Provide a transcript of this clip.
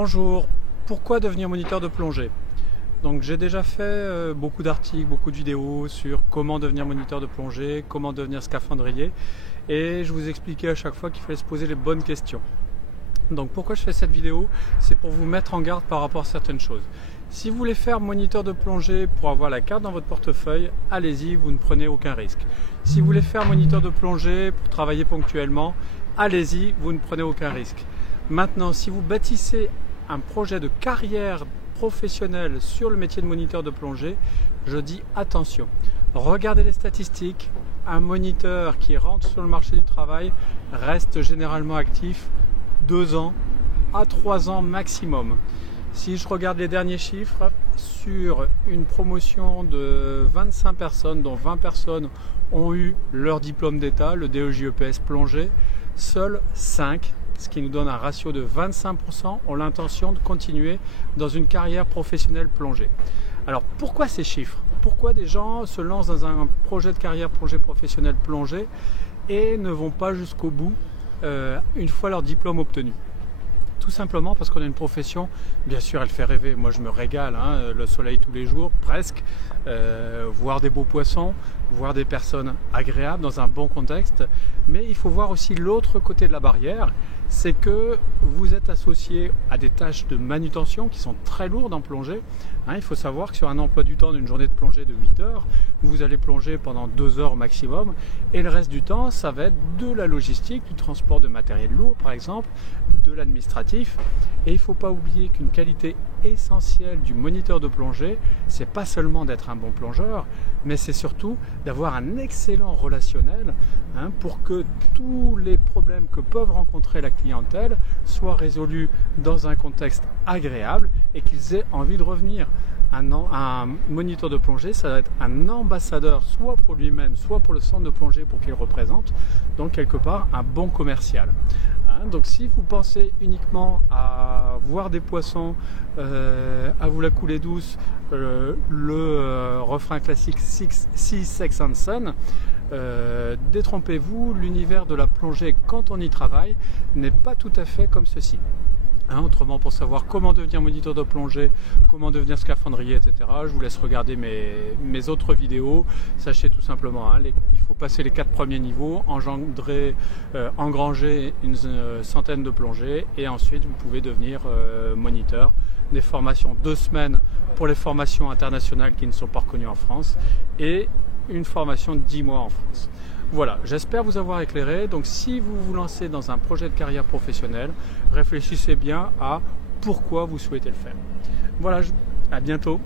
Bonjour, pourquoi devenir moniteur de plongée? Donc j'ai déjà fait beaucoup d'articles, beaucoup de vidéos sur comment devenir moniteur de plongée, comment devenir scaphandrier, et je vous expliquais à chaque fois qu'il fallait se poser les bonnes questions. Donc pourquoi je fais cette vidéo? C'est pour vous mettre en garde par rapport à certaines choses. Si vous voulez faire moniteur de plongée pour avoir la carte dans votre portefeuille, allez-y, vous ne prenez aucun risque. Si vous voulez faire moniteur de plongée pour travailler ponctuellement, allez-y, vous ne prenez aucun risque. Maintenant, si vous bâtissez un projet de carrière professionnelle sur le métier de moniteur de plongée, je dis attention. Regardez les statistiques. Un moniteur qui rentre sur le marché du travail reste généralement actif 2 ans à 3 ans maximum. Si je regarde les derniers chiffres, sur une promotion de 25 personnes, dont 20 personnes ont eu leur diplôme d'État, le DEJEPS plongée, seuls 5, ce qui nous donne un ratio de 25%, ont l'intention de continuer dans une carrière professionnelle plongée. Alors pourquoi ces chiffres? Pourquoi des gens se lancent dans un projet de carrière plongée professionnelle plongée et ne vont pas jusqu'au bout une fois leur diplôme obtenu? Tout simplement parce qu'on a une profession, bien sûr elle fait rêver, moi je me régale, le soleil tous les jours, presque, voir des beaux poissons, voir des personnes agréables dans un bon contexte, mais il faut voir aussi l'autre côté de la barrière, c'est que vous êtes associé à des tâches de manutention qui sont très lourdes en plongée. Il faut savoir que sur un emploi du temps d'une journée de plongée de 8 heures, vous allez plonger pendant 2 heures au maximum, et le reste du temps, ça va être de la logistique, du transport de matériel lourd par exemple, de l'administratif. Et il ne faut pas oublier qu'une qualité essentielle du moniteur de plongée, c'est pas seulement d'être un bon plongeur, mais c'est surtout d'avoir un excellent relationnel pour que tous les problèmes que peuvent rencontrer la clientèle soient résolus dans un contexte agréable et qu'ils aient envie de revenir. Un moniteur de plongée, ça va être un ambassadeur soit pour lui-même, soit pour le centre de plongée pour qu'il représente, donc quelque part un bon commercial. Donc si vous pensez uniquement à voir des poissons, à vous la couler douce, le refrain classique Sea, Sex and Sun, détrompez-vous, l'univers de la plongée quand on y travaille n'est pas tout à fait comme ceci. Autrement, pour savoir comment devenir moniteur de plongée, comment devenir scaphandrier, etc., je vous laisse regarder mes autres vidéos. Sachez tout simplement, il faut passer les 4 premiers niveaux, engranger une centaine de plongées, et ensuite vous pouvez devenir moniteur. Des formations 2 semaines pour les formations internationales qui ne sont pas reconnues en France, et une formation de 10 mois en France. Voilà, j'espère vous avoir éclairé. Donc si vous vous lancez dans un projet de carrière professionnelle, réfléchissez bien à pourquoi vous souhaitez le faire. Voilà, à bientôt.